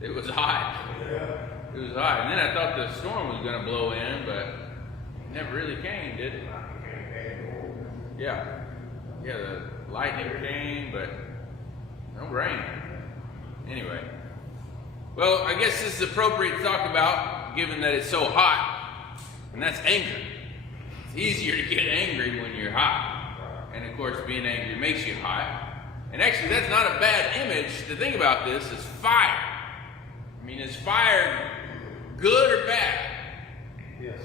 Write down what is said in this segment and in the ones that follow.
It was hot. It was hot. And then I thought the storm was going to blow in, but it never really came, did it? Yeah. Yeah, the lightning came, but no rain. Anyway. Well, I guess this is appropriate to talk about, given that it's so hot, and that's anger. It's easier to get angry when you're hot. And of course, being angry makes you hot. And actually, that's not a bad image to think about this, is fire. I mean, is fire good or bad? Yes.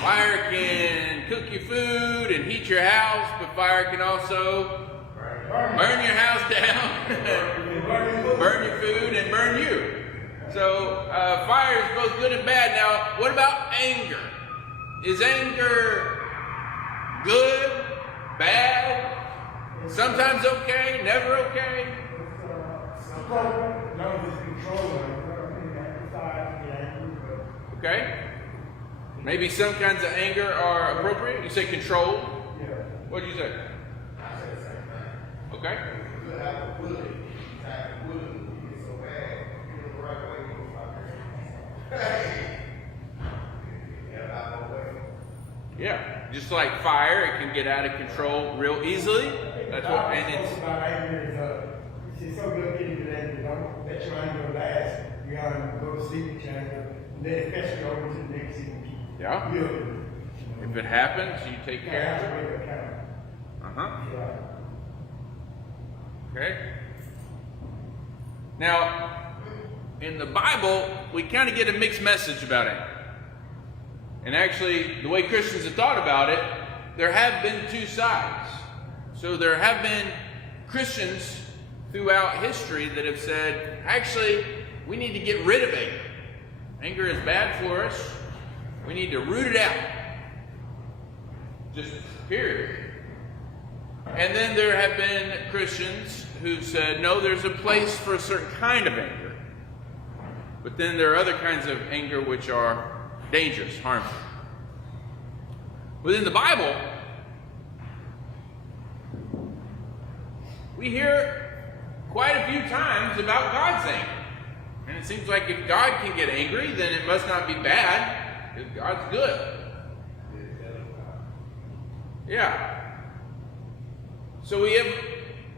Fire can cook your food and heat your house, but fire can also burn your house down, burn your food, and burn you. So fire is both good and bad. Now, what about anger? Is anger good, bad, sometimes okay, never okay? Okay. Maybe some kinds of anger are appropriate. You say control. Yeah. What did you say? I said the same thing. Okay. You could have a bully. You type of bully, you get so bad, you get the right way, you go hey! Get out of the way. Yeah. Just like fire, it can get out of control real easily. That's what, and it's about anger is so good getting to anger. Don't let your anger last. You gotta go to sleep with your anger. And then it festers over to the next thing. yeah. If it happens, you take care of it. Uh-huh. Okay. Now, in the Bible, we kind of get a mixed message about anger. And actually, the way Christians have thought about it, there have been two sides. So there have been Christians throughout history that have said, actually, we need to get rid of anger. Anger is bad for us. We need to root it out. Just period. And then there have been Christians who said, no, there's a place for a certain kind of anger. But then there are other kinds of anger which are dangerous, harmful. Within the Bible, we hear quite a few times about God's anger. And it seems like if God can get angry, then it must not be bad. God's good. Yeah. So we have,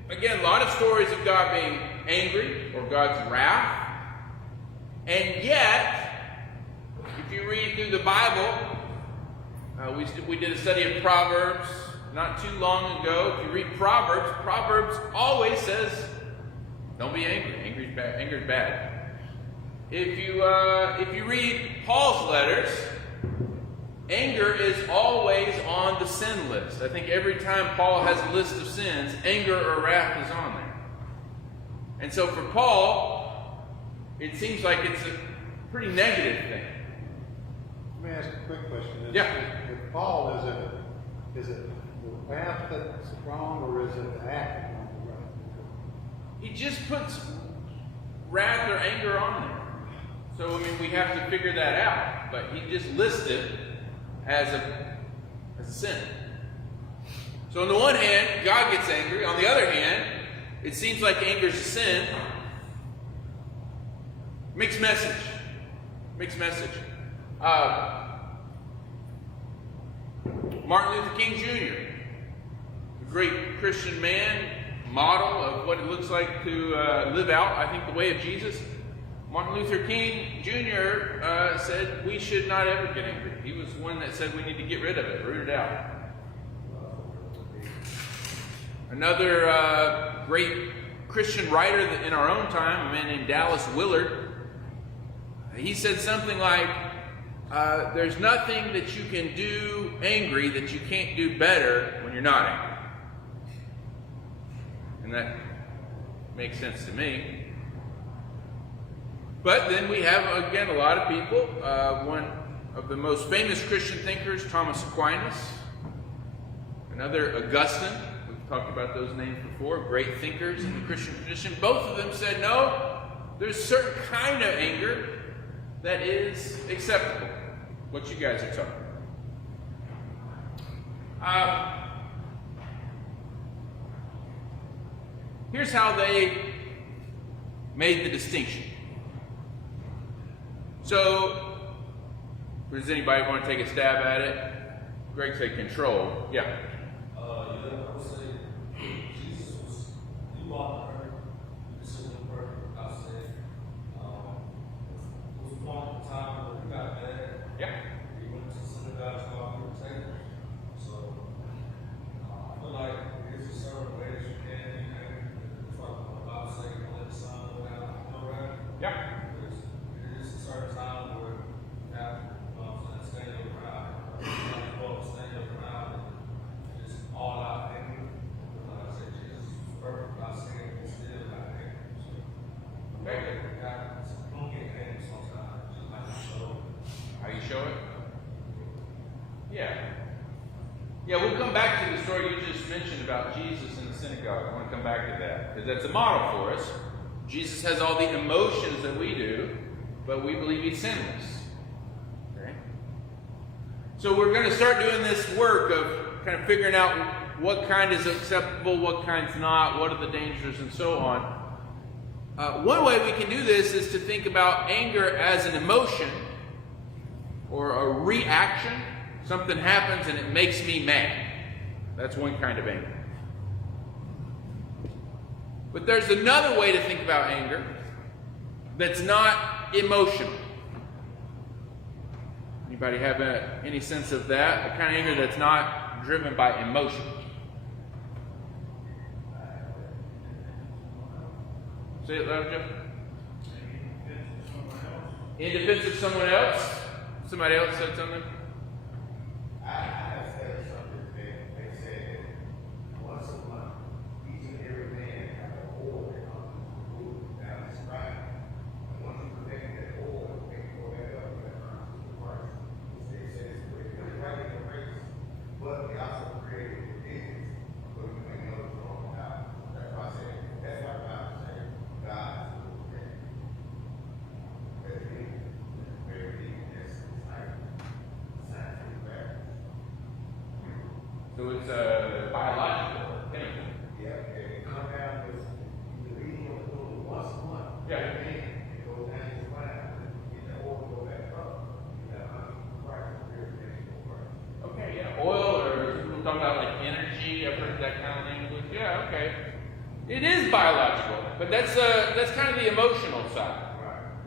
again, a lot of stories of God being angry or God's wrath. And yet, if you read through the Bible, we did a study of Proverbs not too long ago. If you read Proverbs, Proverbs always says, don't be angry. Anger is bad. If you read Paul's letters, anger is always on the sin list. I think every time Paul has a list of sins, anger or wrath is on there. And so for Paul, it seems like it's a pretty negative thing. Let me ask a quick question. Yeah. With Paul, is it the wrath that's wrong, or is it the act that's wrong? He just puts wrath or anger on there. So, I mean, we have to figure that out. But he just lists it as a sin. So on the one hand, God gets angry. On the other hand, it seems like anger is a sin. Mixed message. Mixed message. Martin Luther King Jr., a great Christian man, model of what it looks like to live out, I think, the way of Jesus. Martin Luther King Jr. Said we should not ever get angry. He was one that said we need to get rid of it, root it out. Another great Christian writer in our own time, a man named Dallas Willard, he said something like, there's nothing that you can do angry that you can't do better when you're not angry. And that makes sense to me. But then we have, again, a lot of people. One of the most famous Christian thinkers, Thomas Aquinas. Another, Augustine. We've talked about those names before. Great thinkers in the Christian tradition. Both of them said, no, there's a certain kind of anger that is acceptable. What you guys are talking about. Here's how they made the distinction. So, does anybody want to take a stab at it? Greg said control. Yeah. I would say Jesus was, he walked the earth, he was simply perfect, I said. There was a point in time where he got bad. Yeah. He went to synagogue to walk through the table. So, I feel like there's a certain way that you can be angry. It's like the Bible says, you don't let the sun go down, no wrath. Yeah. There's a certain time where you have to stand your ground. Stand your ground and just all out anger. Like I said, Jesus was perfect, but I said he still got angry. So, don't get angry sometimes, just like you show. How you show it? Yeah. Yeah, we'll come back to the story you just mentioned about Jesus in the synagogue. I want to come back to that because that's a model for us. Jesus has all the emotions that we do, but we believe he's sinless. Okay? So we're going to start doing this work of kind of figuring out what kind is acceptable, what kind's not, what are the dangers, and so on. One way we can do this is to think about anger as an emotion or a reaction. Something happens and it makes me mad. That's one kind of anger. But there's another way to think about anger that's not emotional. Anybody have any sense of that? The kind of anger that's not driven by emotion. Say it loud, Jeff. In defense of someone else? Somebody else said something? I have said something that they said once a month, each and every man have an oil that comes from food down his right. And once you connect that oil, they go back up and that comes to the Christ. They said it's right in the race, but they also created divisions, so you may know it's wrong now. That's why I said, that's why God said, God is the okay. That's me. Very deep. That's scientific fact. So it's biological, chemical. Yeah, it come down with the reading of the Lord once a month. Yeah. It goes down his mind, get the oil go back up. You know, Christ, purification of Christ. Okay, yeah. Oil, or people talking about like energy. I've heard that kind of language. Yeah, okay. It is biological, but that's kind of the emotional side.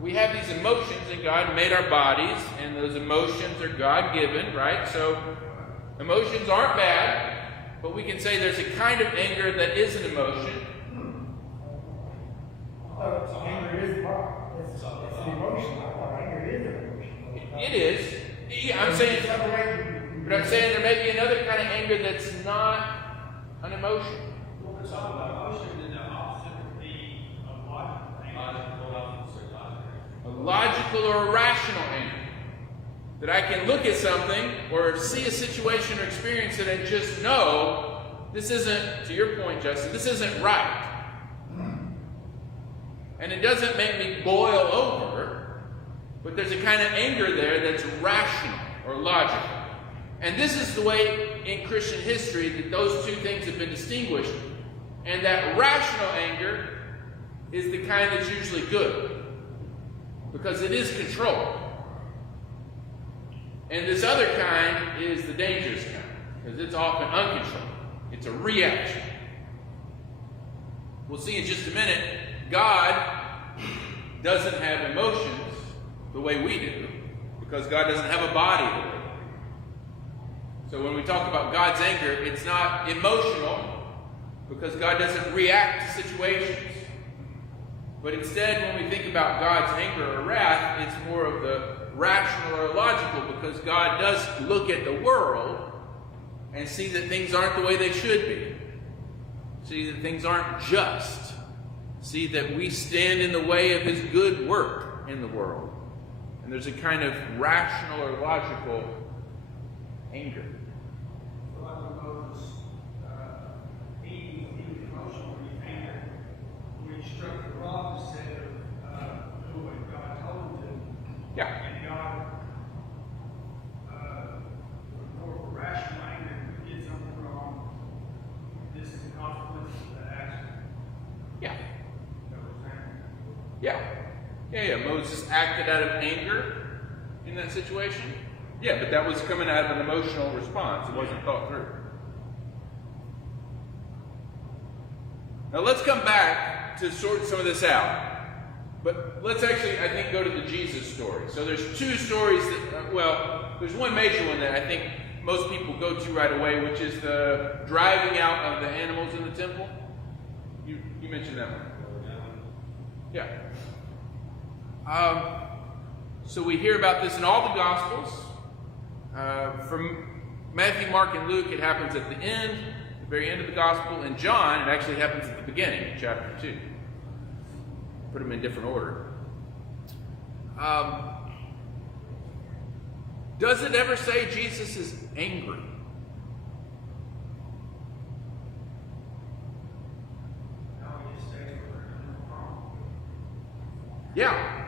We have these emotions, and God made our bodies, and those emotions are God-given, right? So emotions aren't bad, but we can say there's a kind of anger that is an emotion. Anger is it's an emotion. I thought anger is an emotion. It is. Yeah, I'm saying there may be another kind of anger that's not an emotion. When we're talking about emotion, then the opposite would be a logical or a rational anger. That I can look at something or see a situation or experience it and just know this isn't, to your point, Justin, this isn't right. And it doesn't make me boil over, but there's a kind of anger there that's rational or logical. And this is the way in Christian history that those two things have been distinguished. And that rational anger is the kind that's usually good, because it is controlled. And this other kind is the dangerous kind, because it's often uncontrolled. It's a reaction. We'll see in just a minute, God doesn't have emotions the way we do, because God doesn't have a body the way we do. So when we talk about God's anger, it's not emotional, because God doesn't react to situations. But instead, when we think about God's anger or wrath, it's more of the rational or logical, because God does look at the world and see that things aren't the way they should be. See that things aren't just. See that we stand in the way of his good work in the world. And there's a kind of rational or logical anger. He was emotional when he angered. When he struck the rock instead of doing what God told him to. Yeah. And God, more rational anger, if he did something wrong, this is the consequence of that action. Yeah. That was anger. Yeah. Moses acted out of anger in that situation. Yeah, but that was coming out of an emotional response. It wasn't thought through. Now let's come back to sort some of this out. But let's actually, I think, go to the Jesus story. So there's two stories that, there's one major one that I think most people go to right away, which is the driving out of the animals in the temple. You mentioned that one. Yeah. So we hear about this in all the Gospels. From Matthew, Mark, and Luke, it happens at the end, the very end of the Gospel. In John, it actually happens at the beginning, in chapter 2. Put them in different order. Does it ever say Jesus is angry? Yeah.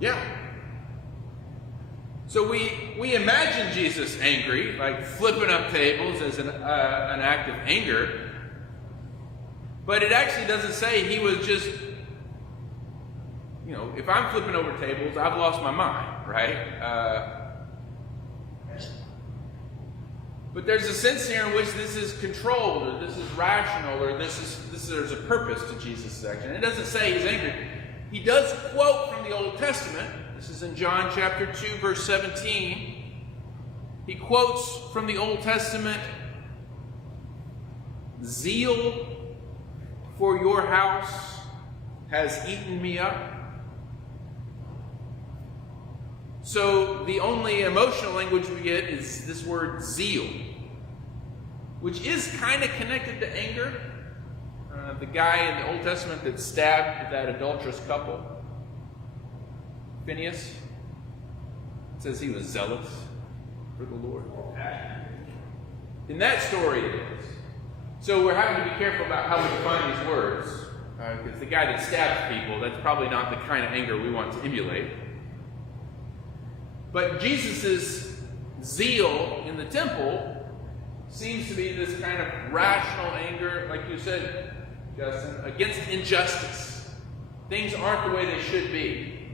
Yeah. So we imagine Jesus angry, like flipping up tables as an act of anger. But it actually doesn't say he was just, if I'm flipping over tables, I've lost my mind, right? But there's a sense here in which this is controlled, or this is rational, or there's a purpose to Jesus' action. It doesn't say he's angry. He does quote from the Old Testament. This is in John chapter 2, verse 17. He quotes from the Old Testament, "Zeal for your house has eaten me up." So the only emotional language we get is this word zeal, which is kind of connected to anger. The guy in the Old Testament that stabbed that adulterous couple, Phineas, says he was zealous for the Lord. In that story it is. So we're having to be careful about how we define these words, because the guy that stabs people, that's probably not the kind of anger we want to emulate. But Jesus' zeal in the temple seems to be this kind of rational anger, like you said, Justin, against injustice. Things aren't the way they should be.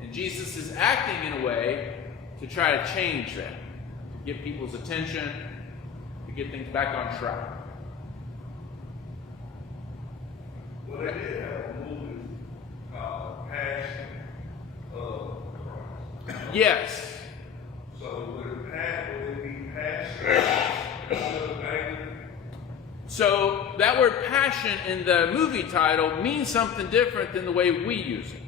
And Jesus is acting in a way to try to change that, to get people's attention, to get things back on track. Well, they did have a movie called Passion of Christ. Yes. So would it be passion instead of anger? So that word passion in the movie title means something different than the way we use it.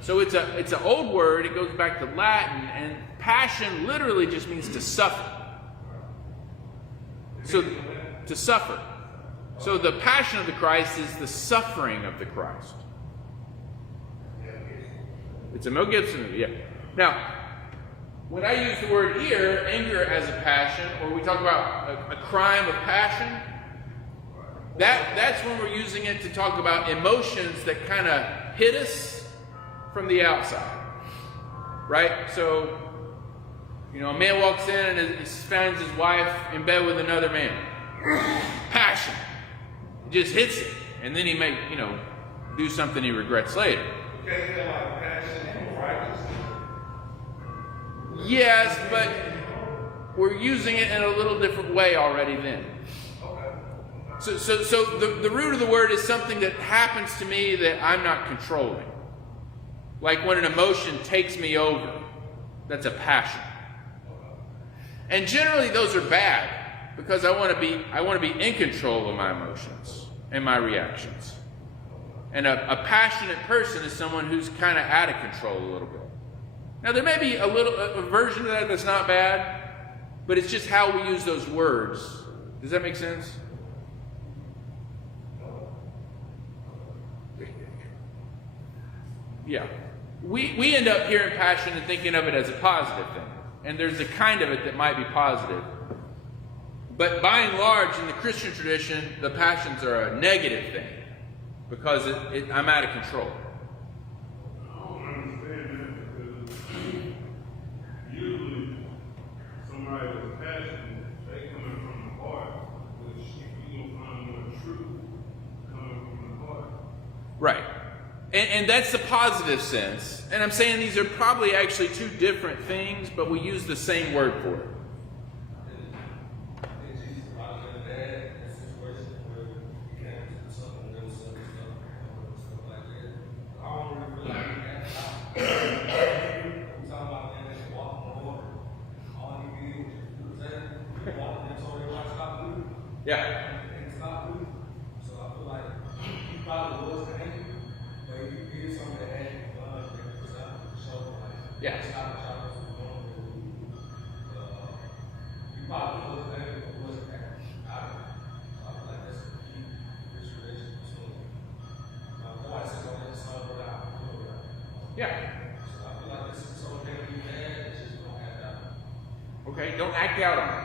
So it's an old word. It goes back to Latin, and passion literally just means to suffer. So to suffer. So the passion of the Christ is the suffering of the Christ. It's a Mel Gibson movie, yeah. Now, when I use the word here, anger as a passion, or we talk about a crime of passion, that's when we're using it to talk about emotions that kind of hit us from the outside, right? So, a man walks in and he finds his wife in bed with another man. Passion. It just hits him. And then he may, do something he regrets later. Okay, is that like passion and righteousness? Yes, but we're using it in a little different way already then. So the root of the word is something that happens to me that I'm not controlling. Like when an emotion takes me over. That's a passion. And generally those are bad because I want to be in control of my emotions and my reactions. And a passionate person is someone who's kind of out of control a little bit. Now there may be a version of that that's not bad, but it's just how we use those words. Does that make sense? Yeah. We end up hearing passion and thinking of it as a positive thing. And there's a kind of it that might be positive. But by and large, in the Christian tradition, the passions are a negative thing. Because I'm out of control. And that's the positive sense. And I'm saying these are probably actually two different things, but we use the same word for it. Yeah. And it's not moving. So I feel like he probably was angry, but he did something that had to show like Yeah. stop what y'all was doing. He probably was angry, but wasn't angry. I feel like that's the key to this relationship. So nobody says on this song without. Yeah. So I feel like this is so that we had, it's just don't act out. Okay, don't act out on it.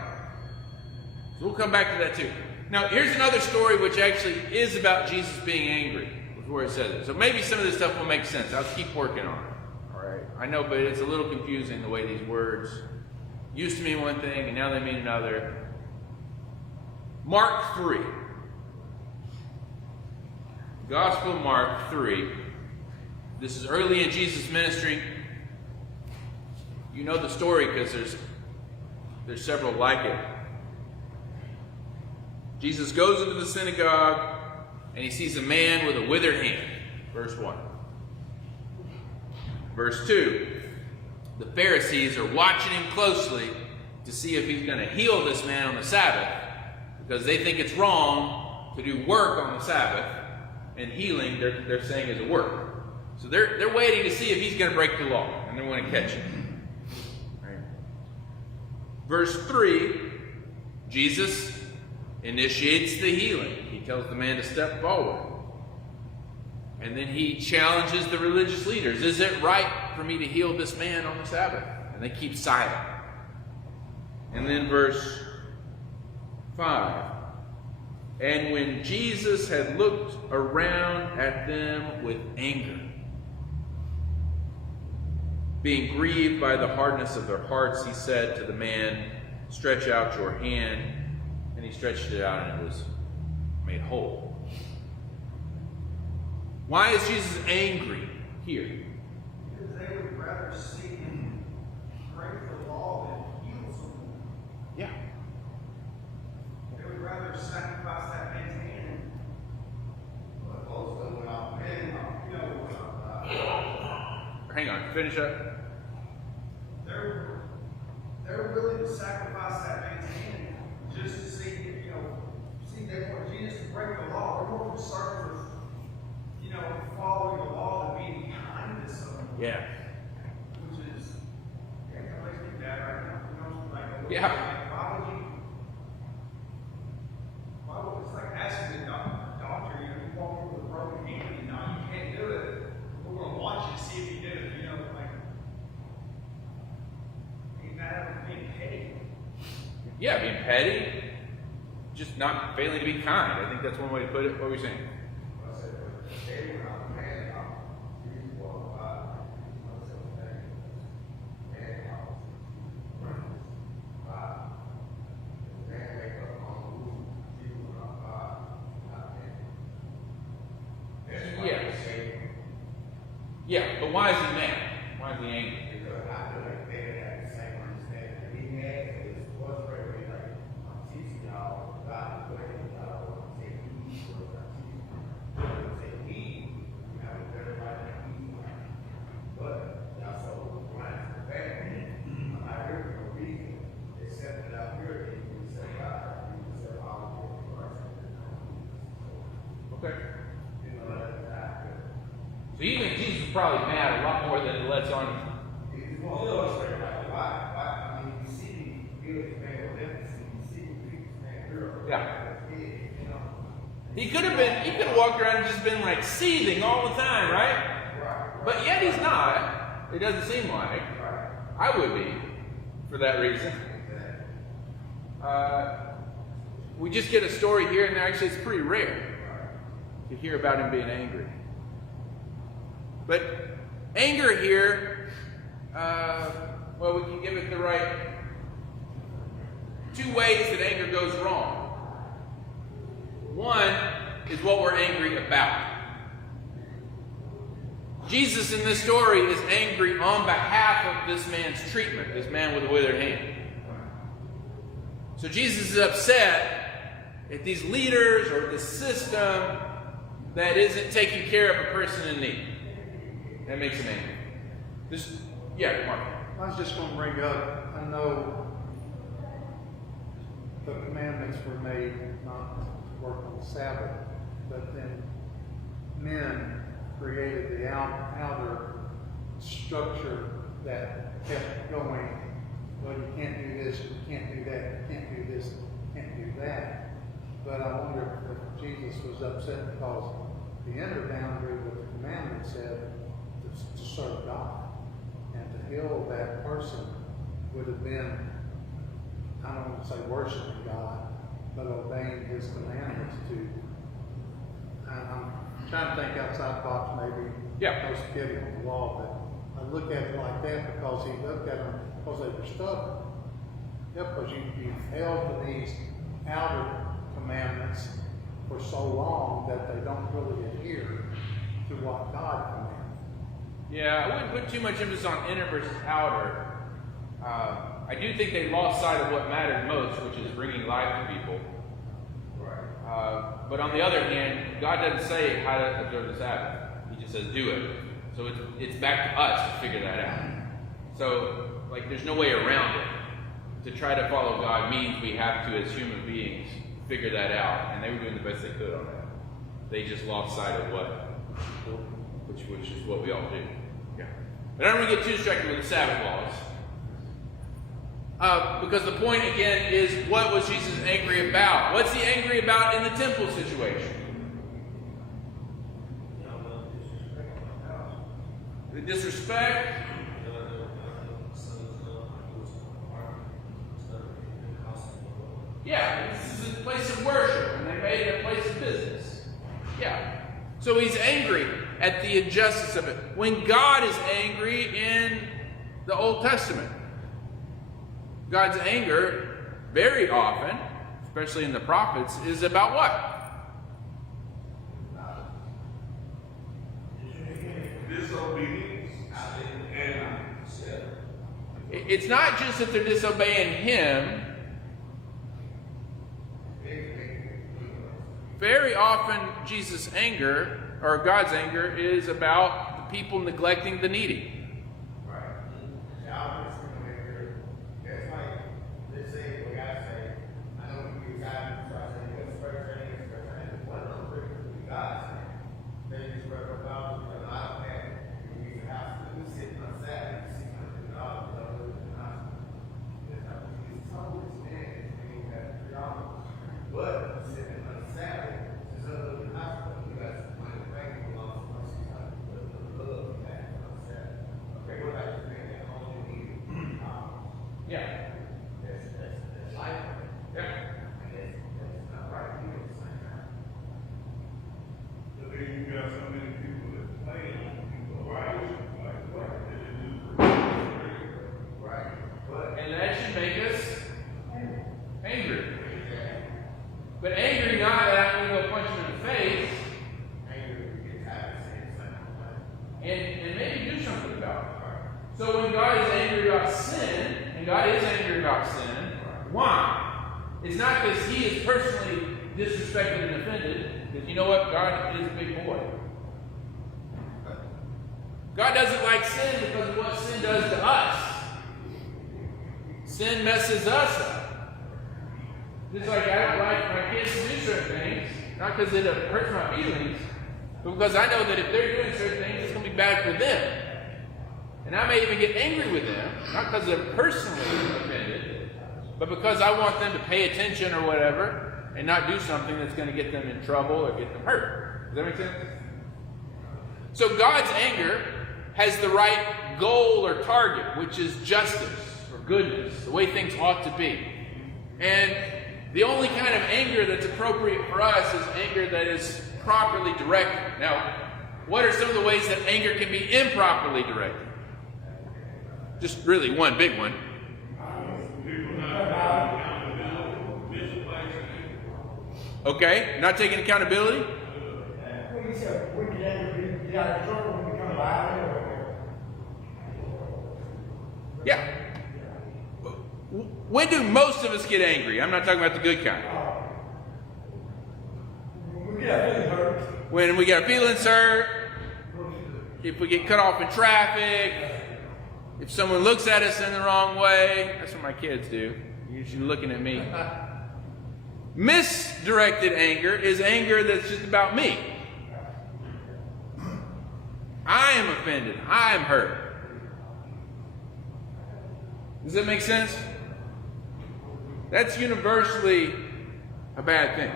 So we'll come back to that too. Now, here's another story which actually is about Jesus being angry before it says it. So maybe some of this stuff will make sense. I'll keep working on it. All right. I know, but it's a little confusing the way these words used to mean one thing and now they mean another. Mark 3. Gospel of Mark 3. This is early in Jesus' ministry. You know the story because there's several like it. Jesus goes into the synagogue and he sees a man with a withered hand. Verse 1. Verse 2. The Pharisees are watching him closely to see if he's going to heal this man on the Sabbath because they think it's wrong to do work on the Sabbath, and healing they're saying is a work. So they're waiting to see if he's going to break the law and they want to catch him. Right. Verse 3. Jesus initiates the healing. He tells the man to step forward. And then he challenges the religious leaders. Is it right for me to heal this man on the Sabbath? And they keep silent. And then verse 5. And when Jesus had looked around at them with anger, being grieved by the hardness of their hearts, he said to the man, stretch out your hand. And he stretched it out and it was made whole. Why is Jesus angry here? Because they would rather see him break the law than heal someone. Yeah. They would rather sacrifice that man's hand. But most of them went off man, Hang on, finish up. They're willing to sacrifice that man's hand just to see if, see they want Jesus to break the law. They're more concerned with, following the law than being kind to someone. Yeah. Which is, that makes me mad right now. Yeah. Why would it's like asking the doctor, you walk over with a broken hand, you can't do it. We're going to watch you to see if you did it, ain't that being petty? Yeah, being petty, just not failing to be kind. I think that's one way to put it. What were you saying? Yes. Yeah, but why is he mad? Why is he angry? because I feel like they had the same understanding that he had. It was very like, I'm teaching y'all God the way y'all say he was not teaching. Say he, you have a better right than he. But y'all so blind to the fact that I'm not here for no reason except that I'm here to say God, you say all the Christ. Okay. You know, that's So you think Jesus is probably mad a lot more than it lets on him. It's more illustrated like why, I mean, you see good man with empathy, you see people man girl. Yeah. You know. He could have walked around and just been like seething all the time, right? Right. But yet he's not. It doesn't seem like. Right. I would be, for that reason. We just get a story here and there. Actually, it's pretty rare to hear about him being angry. But anger here, well, we can give it the right two ways that anger goes wrong. One is what we're angry about. Jesus in this story is angry on behalf of this man's treatment, this man with a withered hand. So Jesus is upset at these leaders or the system that isn't taking care of a person in need. That makes him angry. Mark. I was just going to bring up, I know the commandments were made not to work on the Sabbath, but then men created the outer structure that kept going. Well, you can't do this, you can't do that, you can't do this, you can't do that. But I wonder if Jesus was upset because the inner boundary with the commandment said to serve God. And to heal that person would have been, I don't want to say worshiping God, but obeying His commandments to. I'm trying to think outside the box, maybe. Yeah. Most kidding on the law, but I look at it like that because He looked at them because they were stubborn. Yeah, because you held to these outer commandments for so long that they don't really adhere to what God commanded. Yeah, I wouldn't put too much emphasis on inner versus outer. I do think they lost sight of what mattered most, which is bringing life to people. Right. But on the other hand, God doesn't say how to observe the Sabbath. He just says do it. So it's back to us to figure that out. So, there's no way around it. To try to follow God means we have to, as human beings, figure that out. And they were doing the best they could on that. They just lost sight of which is what we all do. Yeah. But I don't want to get too distracted with the Sabbath laws. Because the point, again, is what was Jesus angry about? What's he angry about in the temple situation? The disrespect. Yeah, this is a place of worship, and they made it a place of business. Yeah. So he's angry at the injustice of it. When God is angry in the Old Testament, God's anger, very often, especially in the prophets, is about what? Disobedience and It's not just that they're disobeying him. Very often, Jesus' anger, or God's anger, is about the people neglecting the needy. right. Yeah, that's like, let's say, we gotta say, I know you guys try to say, what's first thing, one of them is God's name. They just work about, because I don't have, we have to sit on Saturday, $600, it's always man, you have $3. But sitting on Saturday, since other than hospital, you guys find the bank belongs to $600, the love back on Saturday. Okay, what about the man that only needed Yeah. that's life. Yeah. That's not right here at the same time. But then you got so many people that play on people right, like what they do. Right. But And that should make us angry. But angry not that I'm going to go punch him in the face anger, we get tired of saying something. and maybe do something about it. So when God is angry about sin, and God is angry about sin, why? It's not because he is personally disrespected and offended, because you know what? God is a big boy. God doesn't like sin because of what sin does to us. Sin messes us up. Just like I don't like my kids to do certain things, not because it hurts my feelings, but because I know that if they're doing certain things, it's going to be bad for them. And I may even get angry with them, not because they're personally offended, but because I want them to pay attention or whatever, and not do something that's going to get them in trouble or get them hurt. Does that make sense? So God's anger has the right goal or target, which is justice or goodness, the way things ought to be. And the only kind of anger that's appropriate for us is anger that is properly directed. Now, what are some of the ways that anger can be improperly directed? Just really one big one. Okay, not taking accountability. Well, you said we can anger be out of control when we become Yeah. When do most of us get angry? I'm not talking about the good kind. When we get our feelings hurt, if we get cut off in traffic, if someone looks at us in the wrong way. That's what my kids do. Usually looking at me. Misdirected anger is anger that's just about me. I am offended. I am hurt. Does that make sense? That's universally a bad thing.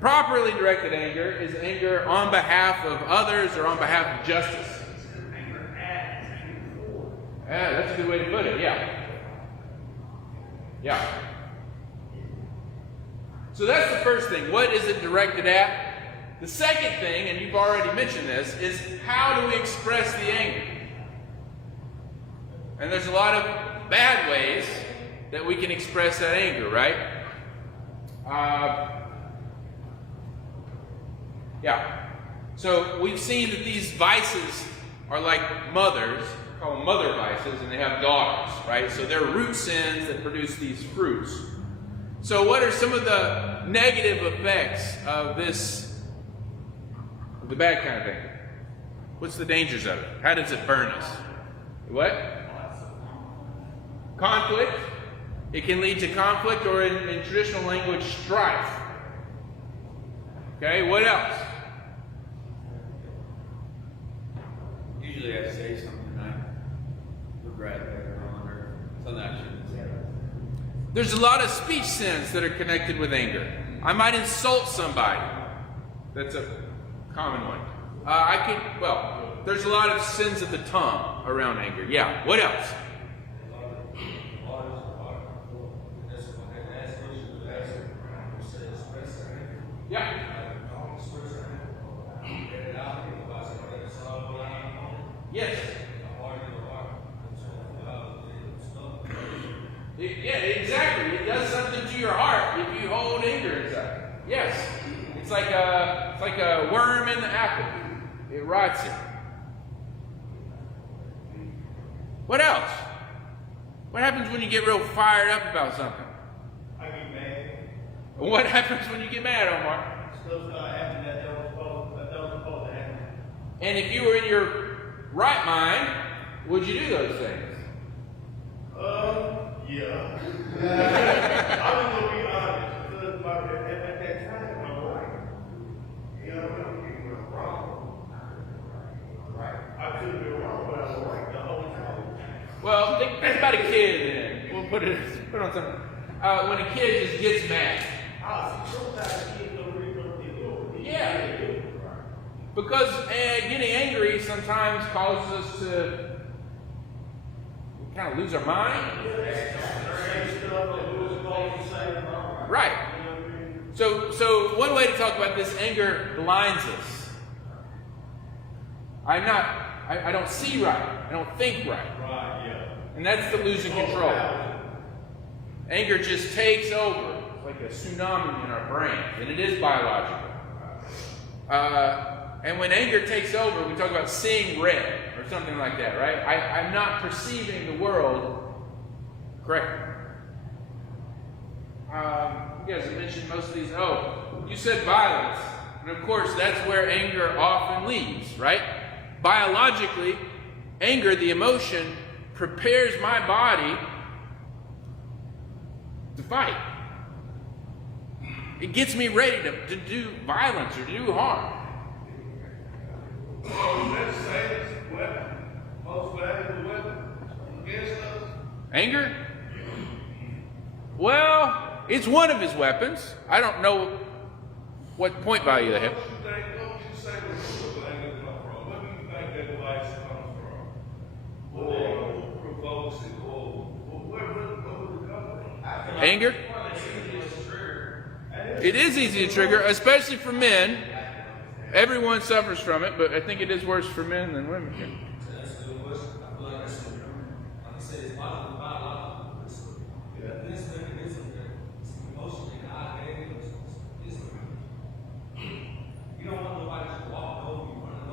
Properly directed anger is anger on behalf of others or on behalf of justice. Yeah, that's a good way to put it. Yeah. Yeah. So that's the first thing. What is it directed at? The second thing, and you've already mentioned this, is how do we express the anger? And there's a lot of bad ways that we can express that anger, right? Yeah. So we've seen that these vices are like mothers, call them mother vices, and they have daughters, right? So they're root sins that produce these fruits. So what are some of the negative effects of this, of the bad kind of anger? What's the dangers of it? How does it burn us? What? Conflict. It can lead to conflict, or in traditional language, strife. Okay, what else? Usually I say something I regret later on, or something I shouldn't say. There's a lot of speech sins that are connected with anger. I might insult somebody. That's a common one. There's a lot of sins of the tongue around anger. Yeah, what else? Yeah. Yes. Yeah, exactly. It does something to your heart if you hold anger inside. Yes. It's like a worm in the apple. It rots it. What else? What happens when you get real fired up about something? I get mad. What happens when you get mad, Omar? Stuff start happening that don't supposed to happen. And if you were in your right mind, would you do those things? Yeah. I'm gonna be honest, because at that time, my wife, you know, we were wrong. Right. I could have been wrong, but I was right the whole time. Well, think about a kid then. We'll put it on something. When a kid just gets mad. Sometimes kids don't really know what they're doing. Yeah. Because getting angry sometimes causes us to kind of lose our mind. Right. So one way to talk about this, anger blinds us. I don't see right. I don't think right. Right, yeah. And that's the losing control. Anger just takes over. It's like a tsunami in our brain. And it is biological. And when anger takes over, we talk about seeing red or something like that, right? I'm not perceiving the world correctly. You guys have mentioned most of these. Oh, you said violence. And of course, that's where anger often leads, right? Biologically, anger, the emotion, prepares my body to fight. It gets me ready to do violence or to do harm. So let's say it's a weapon. Most valuable weapon against us. Anger? Well, it's one of his weapons. I don't know what point value they have. What would you say the root of anger come from? What do you think that device comes from? Or provokes it? Or where would it come from? Anger? It is easy to trigger, especially for men. Everyone suffers from it, but I think it is worse for men than women. That's a good question. I feel like that's, like I said, it's biological. This mechanism that it's emotionally high, you don't want nobody to walk over you, running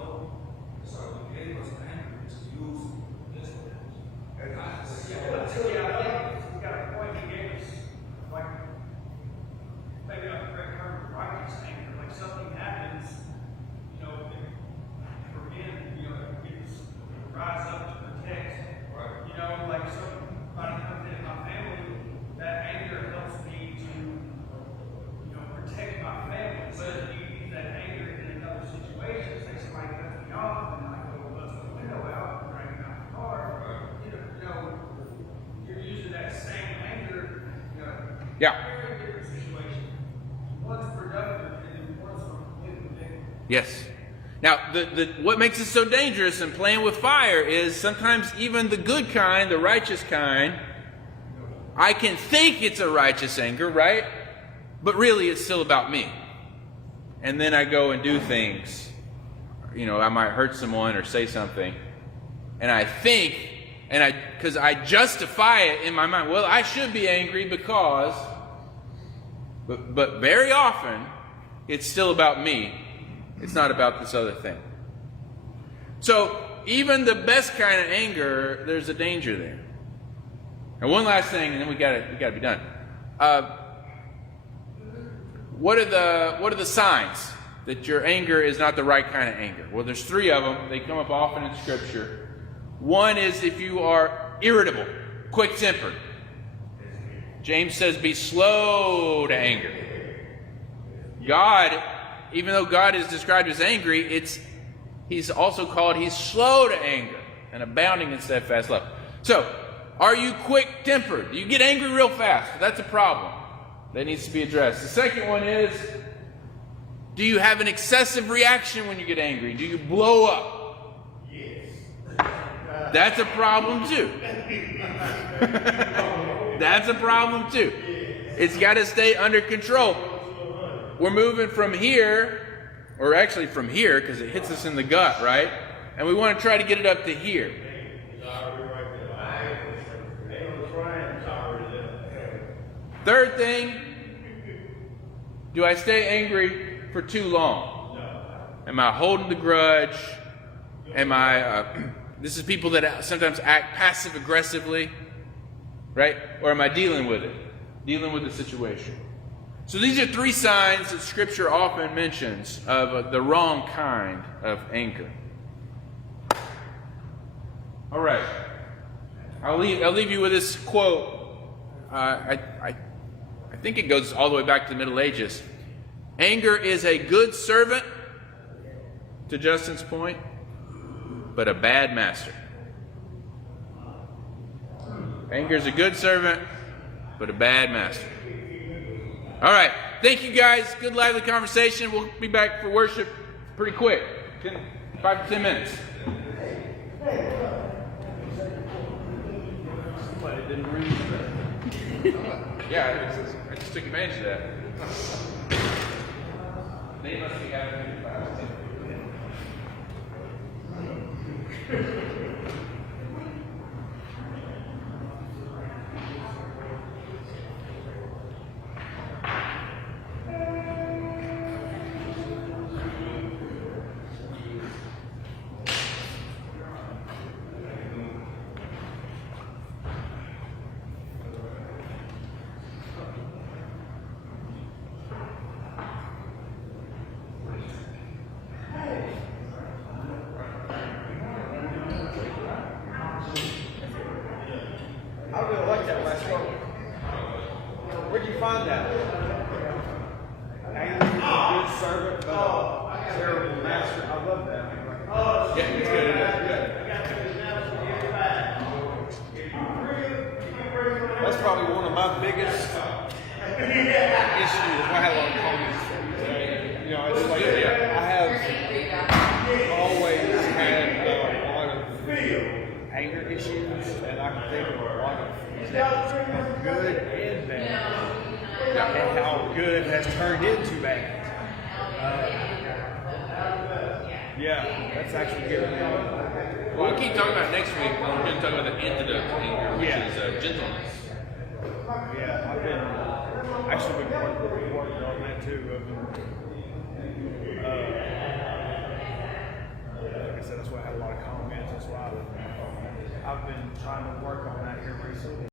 Yes. Now, what makes it so dangerous in playing with fire is sometimes even the good kind, the righteous kind, I can think it's a righteous anger, right? But really it's still about me. And then I go and do things. I might hurt someone or say something. And I think, because I justify it in my mind, well, I should be angry because, but very often, it's still about me. It's not about this other thing. So, even the best kind of anger, there's a danger there. And one last thing, and then we gotta be done. What are the signs that your anger is not the right kind of anger? Well, there's 3 of them. They come up often in Scripture. One is if you are irritable, quick-tempered. James says, be slow to anger. God, even though God is described as angry, he's also called, he's slow to anger and abounding in steadfast love. So, are you quick-tempered? Do you get angry real fast? That's a problem that needs to be addressed. The second one is, do you have an excessive reaction when you get angry? Do you blow up? That's a problem too. That's a problem too. It's got to stay under control. We're moving from here, or actually from here, because it hits us in the gut, right? And we want to try to get it up to here. Third thing, do I stay angry for too long? Am I holding the grudge? Am I... This is people that sometimes act passive-aggressively, right? Or am I dealing with it? Dealing with the situation. So these are 3 signs that Scripture often mentions of the wrong kind of anger. All right. I'll leave you with this quote. I think it goes all the way back to the Middle Ages. Anger is a good servant, to Justin's point, but a bad master. Anger is a good servant, but a bad master. All right. Thank you, guys. Good lively conversation. We'll be back for worship pretty quick. 5 to 10 minutes. Somebody didn't ring the bell. Yeah, I just took advantage of that. They must be having a class. I really like that last quote. Where'd you find that? Anger is a good servant, but a terrible master. I love that. Yeah, it's good. That's probably one of my biggest issues. I have a lot of comments. It's like I have always had a lot of anger issues, and I can think of a lot of examples of good and bad, and how good has turned into bad. That's actually giving me. We'll keep talking about it next week. We're going to talk about the antidote to anger, which is gentleness. Yeah, I've been actually been working on that too. Like I said, that's why I had a lot of comments. That's why I've been trying to work on that here recently.